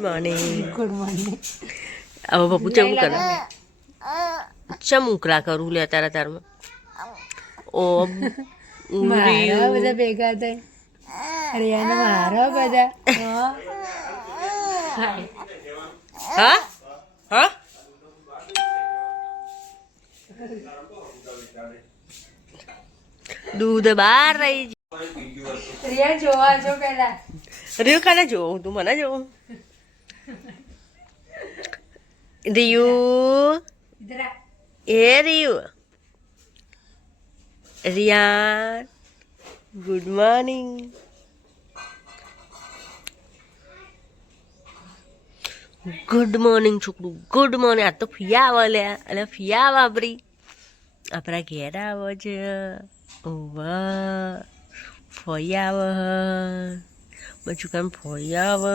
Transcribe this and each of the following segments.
Morning good morning. હવે પપ્પુ ચમ કરે ચમ ઉકળા કરું લે તારા તારમાં ઓ મારા બધા ભેગા થઈ રિયાના મારા બધા હા હા દૂધ બહાર રહી રિયા જોવા જો પેલા રહ્યું કાલે જોઉં તું મને જોઉં રિયુ એ રિયુ રિયાન ગુડ મોર્નિંગ છોકરું ગુડ મોર્નિંગ આ તો ફિયા આવે લે એટલે ફિયા વાપરી આપણા ઘેર આવે છે ઓવા ફોઈ આવે બધું કામ ફોઈ આવે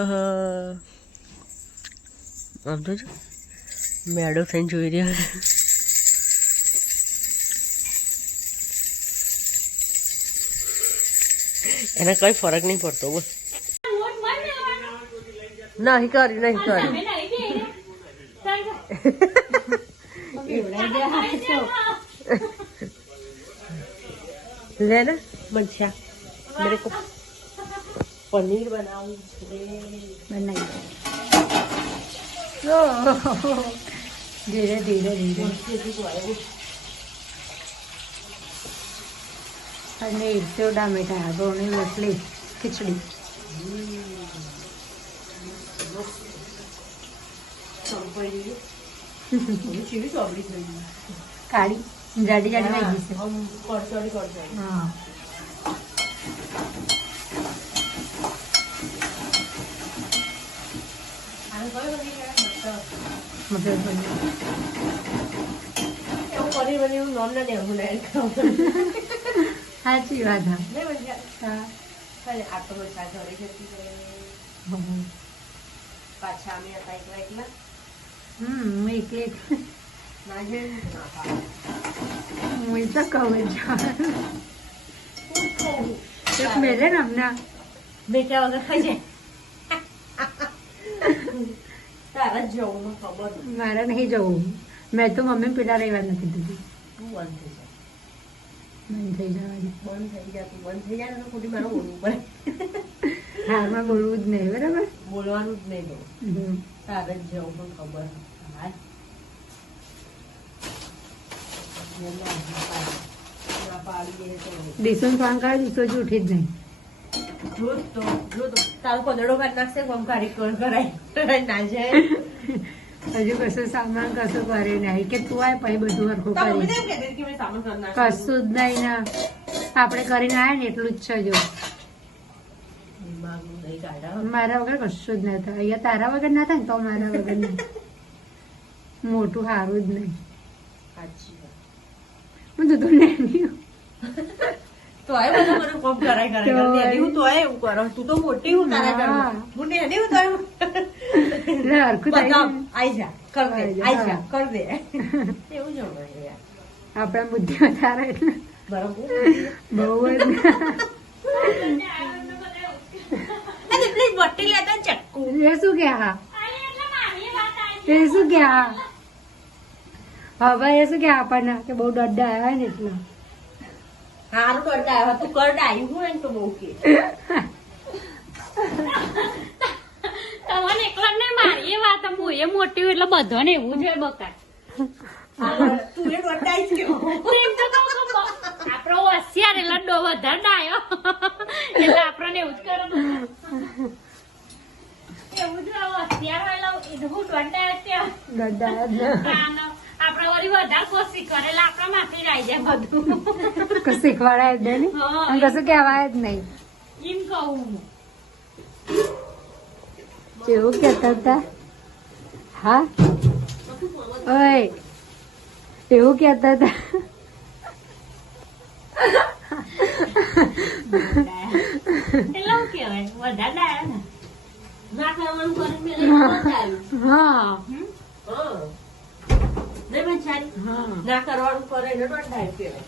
આમ તો જો મેડો થઈને જોઈ રહ્યા એને કઈ ફરક નહીં પડતો બોલ નહીં કરી ले ना मंशा मेरे को पनीर बनाऊं બનાવી ધીરે ધીરે ધીરે પનીર સેવ ટામેટા ગોળની રોટલી ખીચડી કાળી જાડી જાડી થઈ ગઈ છે હા સાચી વાત પાછા અમે હતા એકલા હું એકલી હું તો કહું છું મેલે ને હમણાં બેટા વગર ખાઈ જાય તારા જવું ખબર મારે નહીં જવું મેં તો મમ્મી પેલા રહેવા નથી દીધી બંધ થઈ જાય બંધ થઈ જવાની બંધ થઈ જાય તો ખોટી મારે બોલવું પડે હારમાં બોલવું જ નહીં બરાબર બોલવાનું જ નહીં બહુ તારે જ જવું પણ ખબર દિશો ફોન કરે દિશો જ ઉઠી જ નહીં જો તો તારો પદડો કાઢ નાખશે કોમ કાઢી કરાય ના જાય હજુ કશું સામાન કશું કરે નહીં કે તું આય પછી બધું હરખું કરી કશું જ નહીં ને આપણે કરીને આવ્યા ને એટલું જ છે જો મારા વગર કશું જ ના થાય અહીંયા તારા વગર ના થાય ને તો મારા વગર નહીં મોટું સારું જ નહીં હું તો નહીં તો આય બધા મને કોમ કરાય હું તો આય એવું કરું તું તો મોટી હું તારા ઘર હું ને હું તો હરખું થાય આઈ જા કર દે એવું જ હોય આપણા બુદ્ધિ વધારે એટલે બરાબર બહુ જ પ્લીઝ બટ્ટી લેતા ચક્કુ એ શું કે હા એ શું કે હા હવે એ શું કે આપણને કે બહુ ડड्डा આવ્યા ને એટલે હારું કરતા આવ્યા તું કરતા આવ્યું હોય ને તો બહુ કે તમને એકલા ને મારી એ વાત હું એ મોટી એટલે બધાને એવું છે બકા તું એ ડોટાઈ જ કેવો આપડો હોશિયાર એટલે વધારે ડાયો એટલે આપણને એવું જ કરે એવું જ હોશિયાર હોય એટલે હું ડड्डा આપડે વળી વધારે કોશિશ કરે એટલે આપડા માથે જ આવી જાય બધું કશું શીખવાડાય જ નહીં અને કશું કહેવાય જ નહીં એમ કહું કેવું કહેતા હતા હા ઓય એવું કહેતા હતા એટલે શું કેવાય વધારે ડાયા ને ના ખાવાનું કરીને હા ના કરવાનું કરે એટલે દોઢ કહેવાય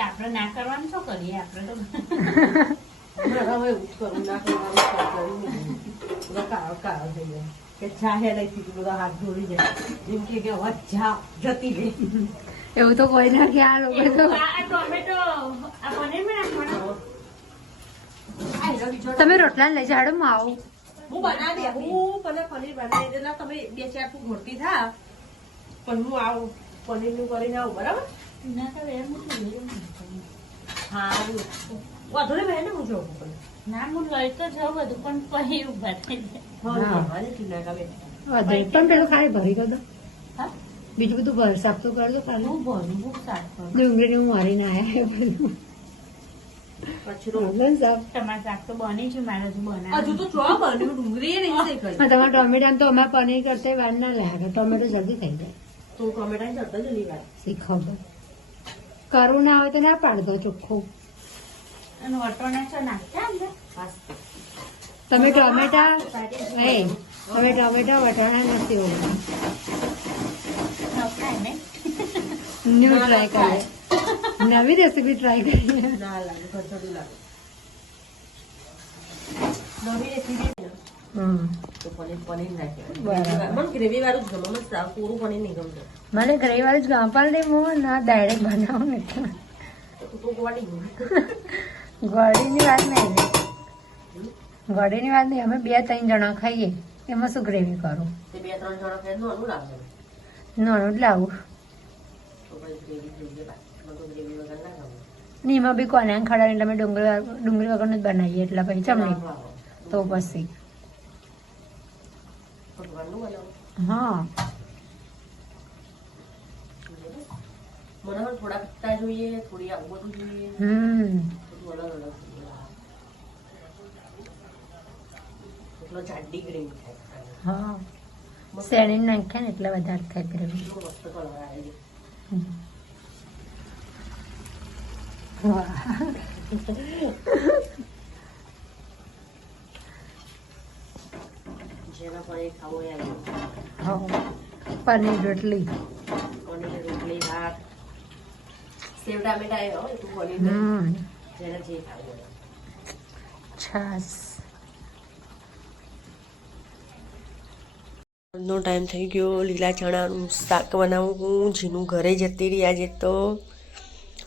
આપડે ના કરવાનું શું કરીએ આપડે તો હવે એવું જ કરું ના કરવાનું બધા કાળો કાળો થઈ જાય કે ચા હે લઈ થી બધા હાથ ધોઈ જાય જેમ કે હવે ચા જતી રહી એવું તો કોઈ ના કે આ લોકો તો આ ટોમેટો આ પનીરમાં નાખવાનો. તમે રોટલા લઈ જાડો માં આવો હું બનાવી દે હું પનીર બનાવી દે તમે 2-4 ફૂટ ભરતી થા પણ હું આવું પનીર નું કરીને આવું બરાબર ના તો એમ નથી. હા વાંધો નહીં બહેન હું જોઉં ના હું લઈ તો જાઉં બધું પણ પછી ઉભા થઈ જાય. પણ પેલું ખાલી ભરી દો હા? બીજું બધું ભર સાફ તો કરજો ખાલી હું ભરું હું શાક કરું. ડુંગળી હું મારીને આયા બધું સાફ તમારું શાક તો બની છે મારે હજુ હજુ બનાવે. તો ચો બન્યું ડુંગળી નહીં થઈ ગઈ તમારા ટોમેટા તો અમારે પનીર કરતા વાર ના લાગે ટોમેટો જલ્દી થઈ જાય તો ટોમેટા ચડતા જ નહીં વાર શી ખબર કરવું ના હોય તો ના પાડ દો ચોખ્ખું અને વટોણા છો નાખ્યા અંદર? તમે ટોમેટા તમે ટોમેટા વટાણા નથી હોતા નખાય ને? ન્યૂ ટ્રાય કરીએ નવી રેસીપી ટ્રાય કરીએ ના લાગે ખરખરું લાગે નવી રેસીપી તો પનીર નાખ્યા બરાબર. મને ગ્રેવી વાળું જ ગમે મને પૂરું પનીર નહીં ગમતું મને ગ્રેવી વાળી જ ગાંપાલ દે હું ના ડાયરેક્ટ બનાવું ને તો ગોળી ગયું ગોળીની વાત નહીં ગોળીની વાત નહીં અમે 2-3 જણા ખાઈએ એમાં શું ગ્રેવી કરું તે 2-3 જણા ખાય નોનું લાગે નાનું જ લાવું તો પછી ગ્રેવી જોઈએ બાકી મને તો ગ્રેવી વગર ના ગમે ને એમાં બી કોને ખડા એટલે અમે ડુંગળી વગરનું જ બનાવીએ એટલે પછી ચમડી તો પછી ભગવાનનું બનાવું હા મને પણ થોડા પિત્તા જોઈએ થોડી આવું બધું જોઈએ બધું અલગ અલગ જોઈએ એટલો જાડી ગ્રેવી થાય હા શેરડી નાખે ને એટલે વધારે થાય ગ્રેવી એટલો મસ્ત કલર આવે છે જેના પર એ ખાવો એ આવ્યો પનીર રોટલી પનીર રોટલી ભાત સેવ ટામેટા એ હોય તું પનીર જેને જે ખાવું હોય છાસ નો ટાઈમ થઈ ગયો લીલા ચણાનું શાક બનાવું હું જીનું ઘરે જતી રહી આજે તો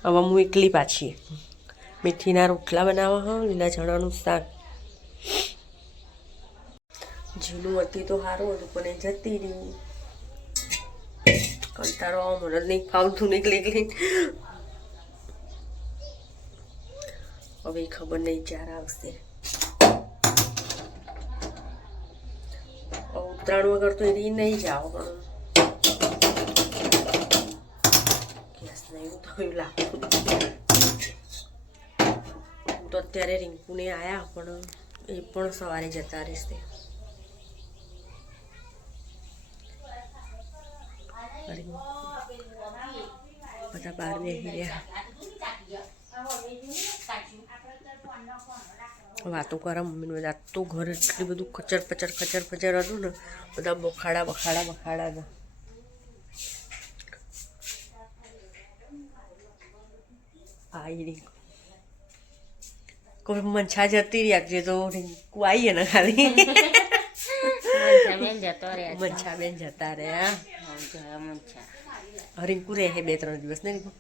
હવે હું એકલી પાછી મેથીના રોટલા બનાવવા હા લીલા ચણાનું શાક જીનું હતી તો સારું હતું પણ એ જતી રહી કંટાળો મને જ નહીં ફાવતું નીકળી એકલી હવે ખબર નહીં ચાર આવશે ઉત્તરાયણ વગર તો એની નહીં જાઓ પણ ગેસ નહીં તો એવું લાગતું હું તો અત્યારે રિંકુને આવ્યા પણ એ પણ સવારે જતા રહેશે બધા બહાર બેસી રહ્યા વાતો કરે મમ્મીને બધા તો ઘર એટલું બધું ખચર પચર હતું ને બધા બખાડા હતા આવી રીંકુ કોઈ મનછા જતી રાખજે તો રીંકુ આવીએ ને ખાલી મનછા બેન જતા રહ્યા રીંકુ રહે 2-3 દિવસ ને રીંકુ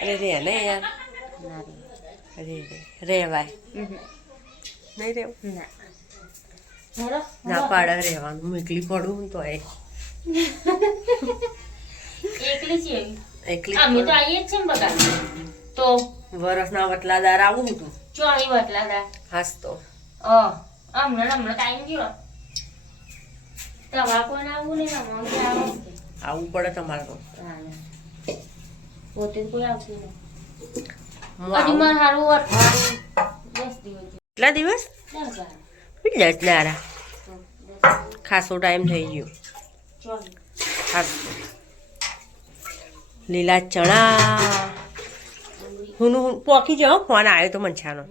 અરે રે ને યાર રેવાય નહીં રેવું ના પાડે રહેવાનું હું એકલી પડું તો એ એકલી છે એકલી અમે તો આવીએ જ છે ને બધા તો વરસના વટલાદાર આવું હતું ચો આવી વટલાદા હાસ તો હમણાં ટાઈમ ગયો તમારે કોઈ આવું નહીં અમારે આવો આવવું પડે તમારે તો પોતે કોઈ આવતું નહીં હું હજી આવું. મારે સારું અઠવાડિયું 10 દિવસ કેટલા દિવસ 10 નારા ખાસો ટાઈમ થઈ ગયો ખાસ લીલા ચણા હું પોકી જાઉં ફોન આવ્યો તો મંછાનો